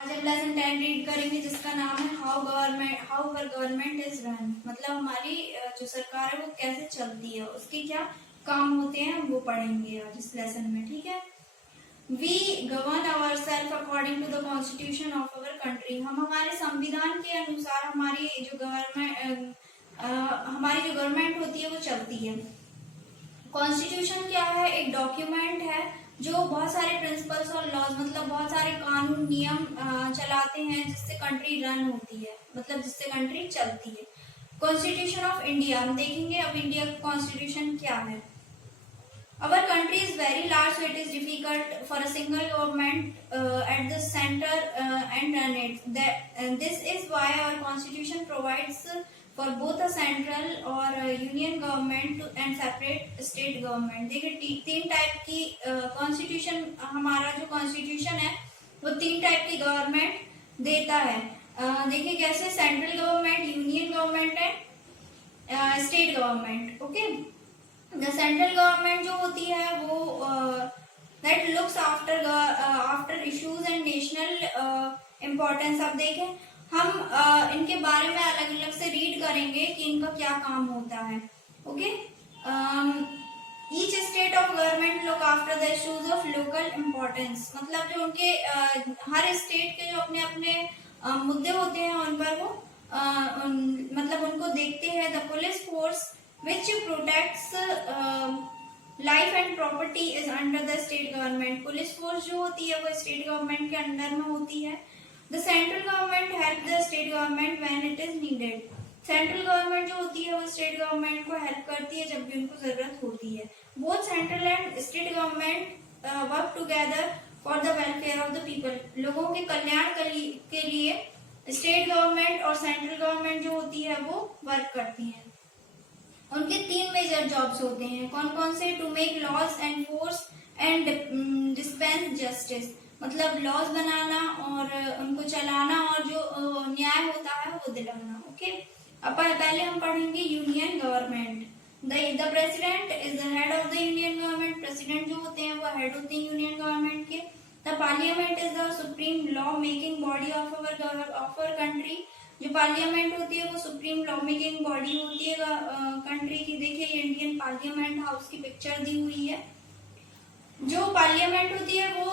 आज हम lesson 10 read करेंगे जिसका नाम है how our government is run. मतलब हमारी जो सरकार है वो कैसे चलती है, उसके क्या काम होते हैं वो पढ़ेंगे आज इस लेसन में। ठीक है। We govern our self according to the constitution of our country. हम हमारे संविधान के अनुसार हमारी जो गवर्नमेंट होती है वो चलती है। कॉन्स्टिट्यूशन क्या है? एक डॉक्यूमेंट है जो बहुत सारे प्रिंसिपल्स और लॉज, मतलब बहुत सारे कानून नियम चलाते हैं जिससे कंट्री रन होती है, मतलब जिससे कंट्री चलती है। कॉन्स्टिट्यूशन ऑफ इंडिया हम देखेंगे अब इंडिया का कॉन्स्टिट्यूशन क्या है। Our country is very large, so it is difficult for a single government at the center and run it. This is why our constitution provides for both a central or union government and separate state government. देखिए तीन type की constitution, हमारा जो constitution है वो तीन type की government देता है। देखिए कैसे, central government, union government and state government. Okay, the central government जो होती है वो that looks after issues and national importance. अब देखें हम इनके बारे में अलग अलग से रीड करेंगे कि इनका क्या काम होता है। Okay, each state of government look after the issues of local importance. मतलब जो उनके हर स्टेट के जो अपने अपने मुद्दे होते हैं उन पर वो मतलब उनको देखते हैं। The police force which protects life and property is under the state government. Police force जो होती है वो स्टेट गवर्नमेंट के अंडर में होती है। The central government help the state government when it is needed. Central government जो होती है वो स्टेट गवर्नमेंट को हेल्प करती है जब भी उनको जरूरत होती है। Both central and state government work together for the welfare of the people. लोगों के कल्याण के लिए स्टेट गवर्नमेंट और सेंट्रल गवर्नमेंट जो होती है वो वर्क करती है। उनके तीन मेजर जॉब्स होते हैं। कौन कौन से? To make laws and force and dispense justice. मतलब लॉज बनाना और उनको चलाना और जो न्याय होता है वो दिलाना। ओके, अब पहले हम पढ़ेंगे union government. The president is the head of the union government. President जो होते हैं वो हेड होते हैं यूनियन गवर्नमेंट के। The parliament is the supreme law making body of our country. जो पार्लियामेंट होती है वो सुप्रीम लॉ मेकिंग बॉडी होती है कंट्री की। देखिए ये इंडियन पार्लियामेंट हाउस की पिक्चर दी हुई है। जो पार्लियामेंट होती है वो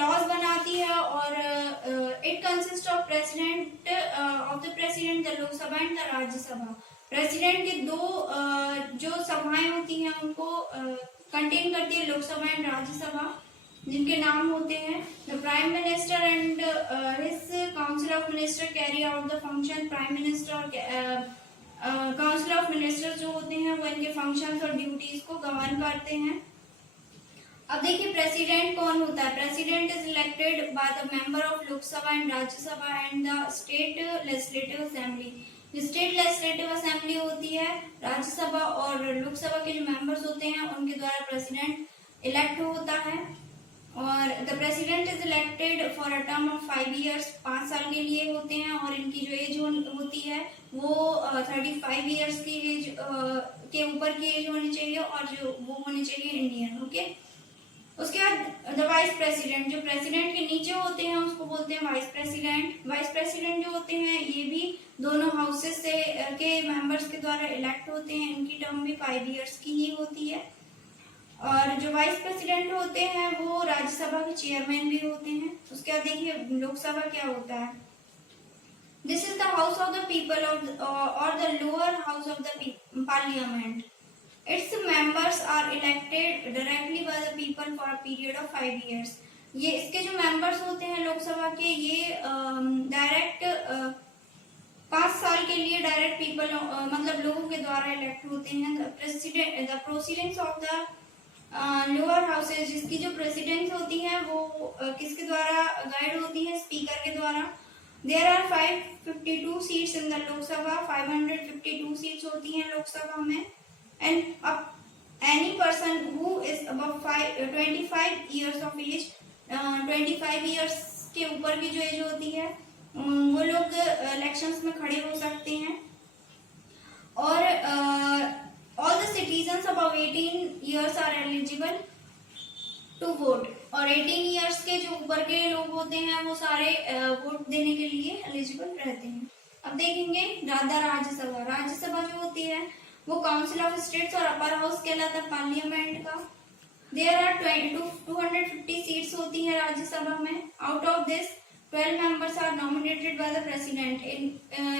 लॉज बनाती है और it consist of president of the president, the Lok Sabha and the Rajya Sabha. President की दो जो सभाएं होती हैं उनको कंटेन करती है लोकसभा एंड राज्यसभा, जिनके नाम होते हैं the prime minister and his council of minister carry out the function. Prime minister और काउंसिल ऑफ मिनिस्टर जो होते हैं वो इनके फंक्शंस और ड्यूटीज को गवर्न करते हैं। अब देखिए प्रेसिडेंट कौन होता है। President is elected by the member of Lok Sabha and Rajya Sabha and the state legislative assembly. जो स्टेट लेजिस्लेटिव असेंबली होती है, राज्यसभा और लोकसभा के जो मेंबर्स होते हैं उनके द्वारा प्रेसिडेंट इलेक्ट होता है। और the president is elected for a term of 5 years, 5 साल के लिए होते हैं। और इनकी जो एज होती है वो 35 years की एज के ऊपर की एज होनी चाहिए और जो वो होनी चाहिए इंडियन। ओके, उसके बाद द वाइस प्रेसिडेंट, जो प्रेसिडेंट के नीचे होते हैं उसको बोलते हैं वाइस प्रेसिडेंट। वाइस प्रेसिडेंट जो होते हैं ये भी दोनों हाउसेस से के मेंबर्स के द्वारा इलेक्ट होते हैं। इनकी टर्म भी 5 years की ही होती है। और जो वाइस प्रेसिडेंट होते हैं वो राज्यसभा के चेयरमैन भी होते हैं। उसके बाद देखिए लोकसभा क्या होता है। This is the house of the people और the lower house of the parliament. Its members are elected directly by the people for a period of 5 years। ये इसके जो मेंबर्स होते हैं लोकसभा के ये डायरेक्ट 5 साल के लिए डायरेक्ट पीपल मतलब लोगों के द्वारा इलेक्ट होते हैं। The proceedings of the lower houses, जिसकी जो प्रेसिडेंट होती है वो किसके द्वारा गाइड होती है? स्पीकर के द्वारा। There are 552 seats in the Lok Sabha, 552 seats होती हैं लोकसभा में। And any person who is above 25 years of age, 25 years के ऊपर की जो एज होती है वो लोग इलेक्शंस में खड़े हो सकते हैं। और all the citizens above 18 years are eligible to vote. और 18 इयर्स के जो ऊपर के लोग होते हैं वो सारे वोट देने के लिए एलिजिबल रहते हैं। अब देखेंगे राज्यसभा। राज्यसभा जो होती है वो काउंसिल ऑफ स्टेट्स और अपर हाउस कहलाता है पार्लियामेंट का। देयर आर 250 सीट्स होती है राज्यसभा में। Out of this 12 members are nominated by the president.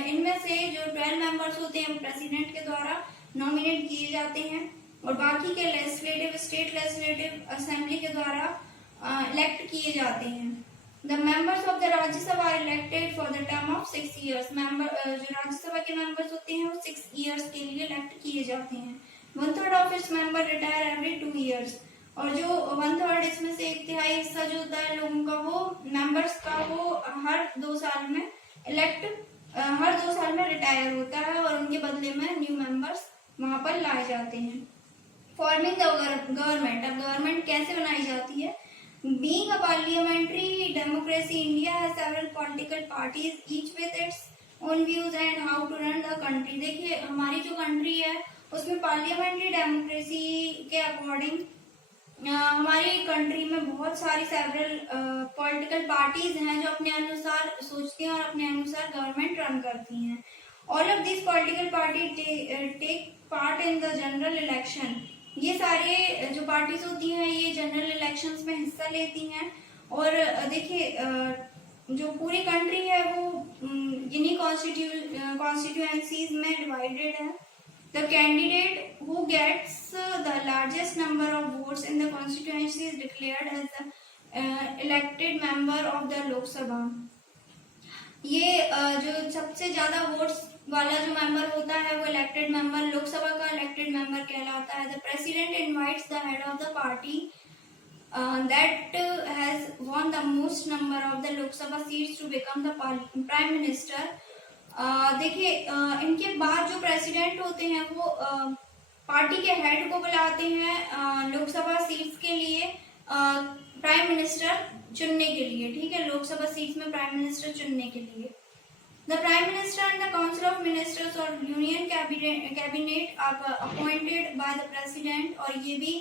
इनमें से जो 12 मेंबर्स होते हैं वो प्रेसिडेंट के द्वारा नॉमिनेट किए जाते हैं और बाकी के लेजिस्लेटिव स्टेट लेजिस्लेटिव असेंबली के द्वारा इलेक्ट किए जाते हैं। The members of the Rajya Sabha are elected for the term of 6 years. जो राज्यसभा के मेंबर्स होते हैं वो 6 years के लिए इलेक्ट किए जाते हैं। 1/3 of its member retire every 2 years. और जो 1/3 इसमें से 1/3 हिस्सा जो होता है लोगों का वो मेंबर्स का वो हर 2 साल में रिटायर होता है और उनके बदले में न्यू मेंबर्स वहां पर लाए जाते हैं। Forming the government. अब गवर्नमेंट कैसे बनाई जाती है? Being a parliamentary democracy, India has several political parties, each with its own views and how to run the country. देखिए हमारी जो कंट्री है उसमें पार्लियामेंट्री डेमोक्रेसी के अकॉर्डिंग हमारी कंट्री में बहुत सारी सेवरल पॉलिटिकल पार्टीज हैं जो अपने अनुसार सोचती हैं और अपने अनुसार गवर्नमेंट रन करती हैं। All of this political party take part in the general election. ये सारे जो पार्टीज होती हैं ये जनरल इलेक्शंस में हिस्सा लेती हैं और देखिए जो पूरी कंट्री है वो इन्हीं कॉन्स्टिट्यूएंसीज में डिवाइडेड है। The candidate who gets the largest number of votes in the constituency is declared as the elected member of the Lok Sabha. ये जो सबसे ज्यादा वोट्स वाला जो मेंबर होता है वो इलेक्टेड मेंबर, लोकसभा का इलेक्टेड मेंबर कहलाता है। The president invites the head of the party that has won the most number of the Lok Sabha seats to become the prime minister. देखिए इनके बाद जो प्रेसिडेंट होते हैं वो पार्टी के हेड को बुलाते हैं लोकसभा सीट्स के लिए प्राइम मिनिस्टर चुनने के लिए। ठीक है, लोकसभा सीट्स में प्राइम मिनिस्टर चुनने के लिए। The Prime Minister and the Council of Ministers और Union Cabinet are appointed by the President। और ये भी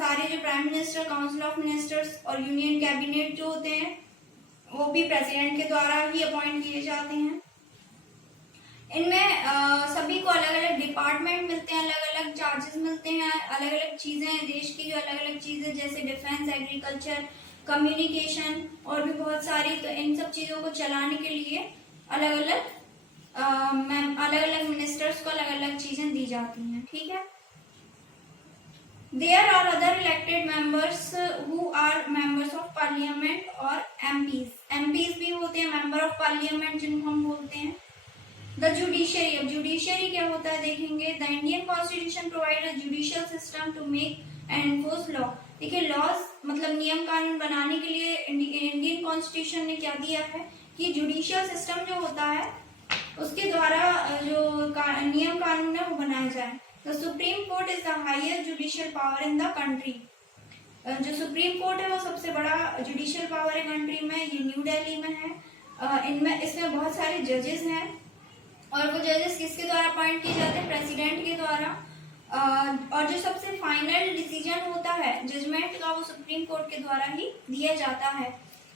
सारे जो prime minister, council of ministers और यूनियन कैबिनेट जो होते हैं वो भी प्रेसिडेंट के द्वारा ही अपॉइंट किए जाते हैं। इनमें सभी को अलग अलग डिपार्टमेंट मिलते हैं, अलग अलग चार्जेस मिलते हैं, अलग अलग चीजें देश की जो अलग अलग चीजें जैसे डिफेंस, एग्रीकल्चर, कम्युनिकेशन और भी बहुत सारी। तो इन सब चीजों को चलाने के लिए अलग अलग मिनिस्टर्स को अलग अलग चीजें दी जाती हैं। ठीक है। There are other elected members who are members of parliament और एमपीज भी होते हैं मेंबर ऑफ पार्लियामेंट जिनको हम बोलते हैं। The judiciary. अब जुडिशरी क्या होता है देखेंगे। The Indian constitution provide a judicial system to make and enforce law. देखिए लॉज मतलब नियम कानून बनाने के लिए इंडियन कॉन्स्टिट्यूशन ने क्या दिया है कि जुडिशियल सिस्टम जो होता है उसके द्वारा जो नियम कानून है वो बनाया जाए। The supreme court is the highest judicial power in the country. जो सुप्रीम कोर्ट है वो सबसे बड़ा जुडिशियल पावर है कंट्री में। ये न्यू दिल्ली में है। इसमें बहुत सारे जजेस हैं और वो जजेस किसके द्वारा अपॉइंट किए जाते हैं? प्रेसिडेंट के द्वारा। और जो सबसे फाइनल डिसीजन होता है जजमेंट का वो सुप्रीम कोर्ट के द्वारा ही दिया जाता है।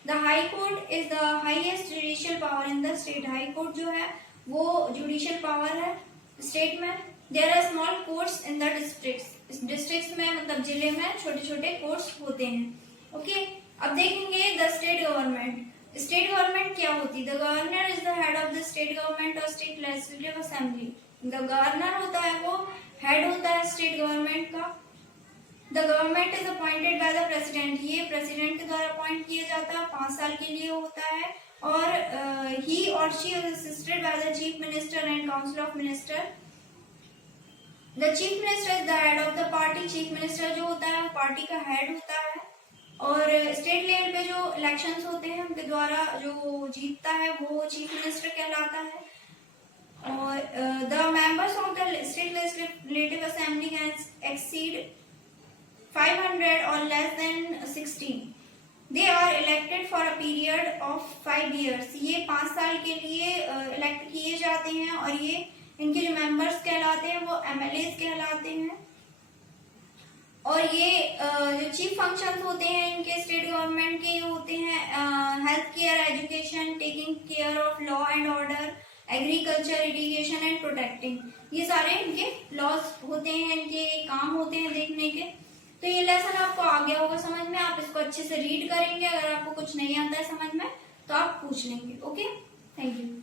The high court is the highest judicial power in the state. High court जो है वो जुडिशियल पावर है स्टेट में। There are small courts in the districts में मतलब जिले में छोटे छोटे कोर्ट्स होते हैं। ओके, अब देखेंगे the state government. State government क्या होती है? The governor is the head of the state government और state legislative assembly. The governor होता है वो हेड होता है स्टेट गवर्नमेंट का। The government is appointed by the president. ये प्रेसिडेंट के द्वारा अपॉइंट किया जाता है, 5 साल के लिए होता है। और ही और she is assisted by the chief minister and council of minister. The chief minister is the head of the party. Chief minister जो होता है पार्टी का हेड होता है। और स्टेट लेवल पे जो इलेक्शंस होते हैं उनके द्वारा जो जीतता है वो चीफ मिनिस्टर कहलाता है। और the members of the state legislative assembly can exceed 500 or less than 16. They are elected for a period of 5 years. ये 5 साल के लिए इलेक्ट किए जाते हैं और ये इनके जो मेंबर्स कहलाते हैं वो MLAs कहलाते हैं। और ये जो चीफ फंक्शंस होते हैं इनके स्टेट गवर्नमेंट के होते हैं health care, education, taking care of law and order, agriculture, irrigation and protecting. ये सारे इनके लॉज होते हैं, इनके काम होते हैं देखने के। तो ये लेसन आपको आ गया होगा समझ में, आप इसको अच्छे से रीड करेंगे। अगर आपको कुछ नहीं आता है समझ में तो आप पूछ लेंगे। Okay, thank you.